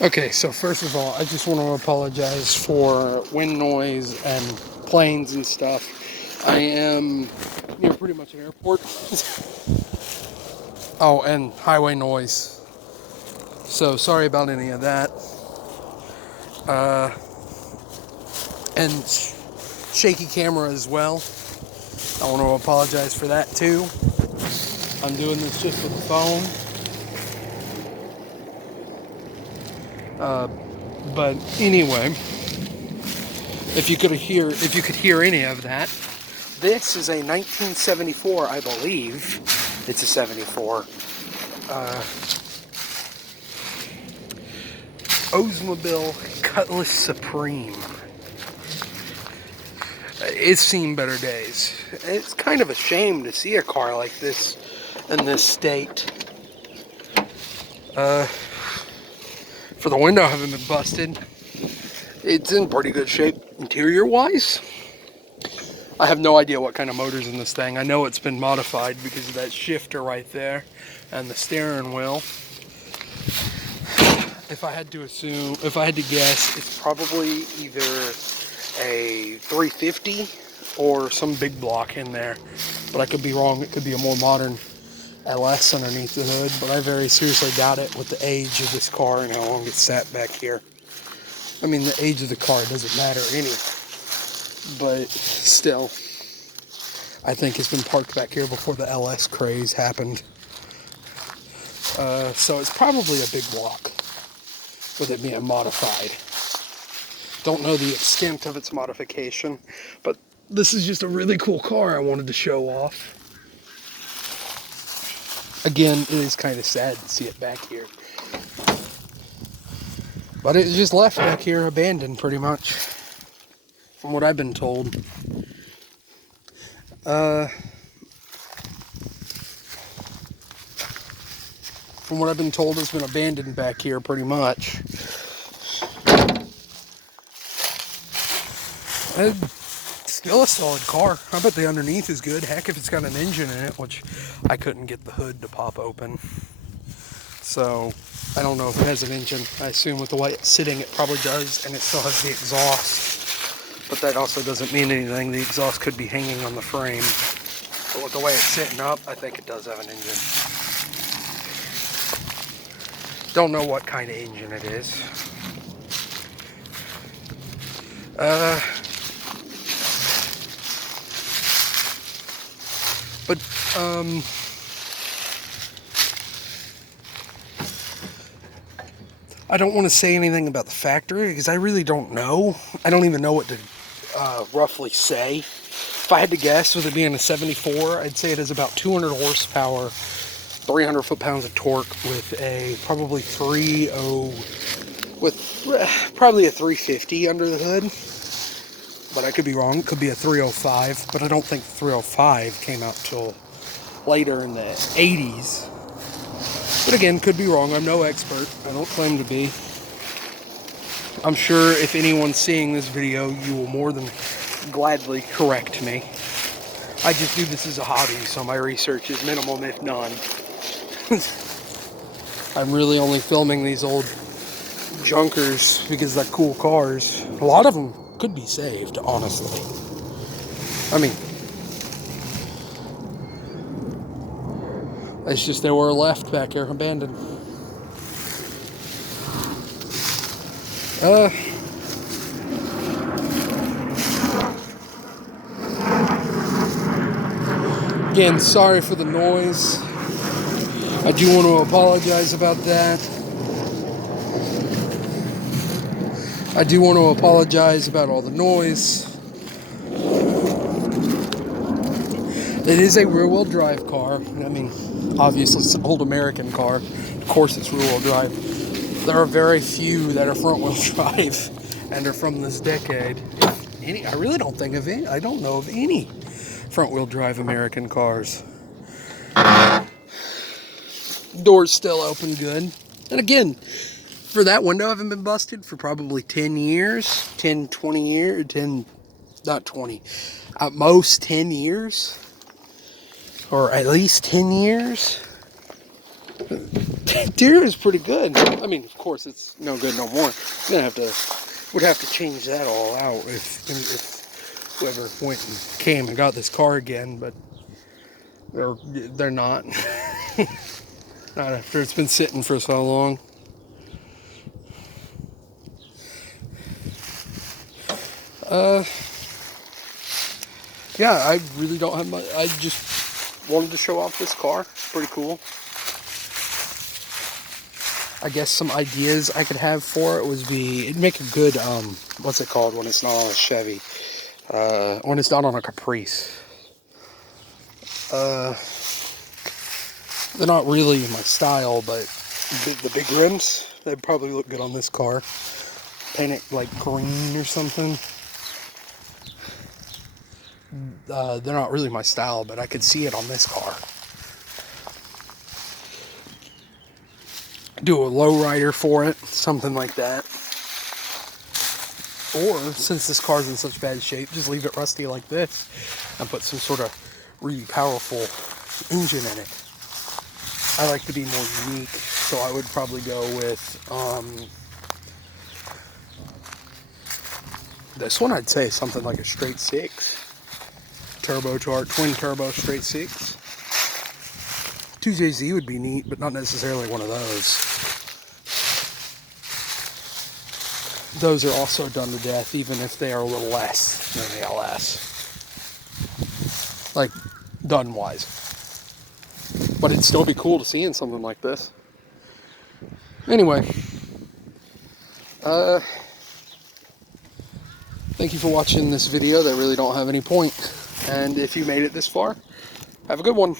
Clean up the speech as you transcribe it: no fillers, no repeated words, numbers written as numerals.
Okay, so first of all, I just want to apologize for wind noise and planes and stuff. I am near pretty much an airport. Oh, and highway noise. So sorry about any of that. Uh, and shaky camera as well. I want to apologize for that too. I'm doing this just with the phone. But anyway, if you could hear any of that, this is a 1974, I believe. It's a 74. Oldsmobile Cutlass Supreme. It's seen better days. It's kind of a shame to see a car like this in this state. For the window having been busted, it's in pretty good shape interior wise. I have no idea what kind of motor's in this thing. I know it's been modified because of that shifter right there and the steering wheel. If I had to guess, it's probably either a 350 or some big block in there. But I could be wrong. It could be a more modern LS underneath the hood. But I very seriously doubt it with the age of this car and how long it's sat back here. I mean, the age of the car doesn't matter any. But still, I think it's been parked back here before the LS craze happened. So it's probably a big block with it being modified. Don't know the extent of its modification, but this is just a really cool car I wanted to show off. Again, it is kind of sad to see it back here. But it's just left back here abandoned pretty much, from what I've been told. From what I've been told, it's been abandoned back here pretty much. Still a solid car. I bet the underneath is good. Heck, if it's got an engine in it, which I couldn't get the hood to pop open. So, I don't know if it has an engine. I assume with the way it's sitting, it probably does, and it still has the exhaust. But that also doesn't mean anything. The exhaust could be hanging on the frame. But with the way it's sitting up, I think it does have an engine. Don't know what kind of engine it is. But, I don't want to say anything about the factory because I really don't know. I don't even know what to roughly say. If I had to guess, with it being a 74, I'd say it has about 200 horsepower, 300 foot-pounds of torque with a probably probably a 350 under the hood. But I could be wrong. It could be a 305, but I don't think the 305 came out till later in the 80s. But again, could be wrong. I'm no expert. I don't claim to be. I'm sure if anyone's seeing this video, you will more than gladly correct me. I just do this as a hobby, so my research is minimum, if none. I'm really only filming these old junkers because they're cool cars. A lot of them could be saved, honestly. I mean, it's just they were left back here abandoned. Again, sorry for the noise. I do want to apologize about that. I do want to apologize about all the noise. It is a rear-wheel drive car. I mean, obviously it's an old American car. Of course it's rear-wheel drive. There are very few that are front-wheel drive and are from this decade. I really don't think of any. I don't know of any front-wheel drive American cars. Doors still open good. And again, for that window, I haven't been busted for probably 10 years. 10, 20 years. 10, not 20. At most 10 years. Or at least 10 years. Deer is pretty good. I mean, of course, it's no good no more. Would have to change that all out if whoever went and came and got this car again, but they're not. Not after it's been sitting for so long. Yeah, I really don't have much. I just wanted to show off this car. It's pretty cool. I guess some ideas I could have for it it'd make a good, what's it called when it's not on a Chevy? When it's not on a Caprice. They're not really my style, but the big rims, they'd probably look good on this car. Paint it like green or something. They're not really my style, but I could see it on this car. Do a lowrider for it, something like that. Or, since this car's in such bad shape, just leave it rusty like this and put some sort of really powerful engine in it. I like to be more unique, so I would probably go with this one. I'd say something like a straight six. Turbocharged, twin turbo straight six. 2JZ would be neat, but not necessarily one of those. Those are also done to death, even if they are a little less than the LS. Like, done-wise. But it'd still be cool to see in something like this. Anyway. Thank you for watching this video that really don't have any point. And if you made it this far, have a good one.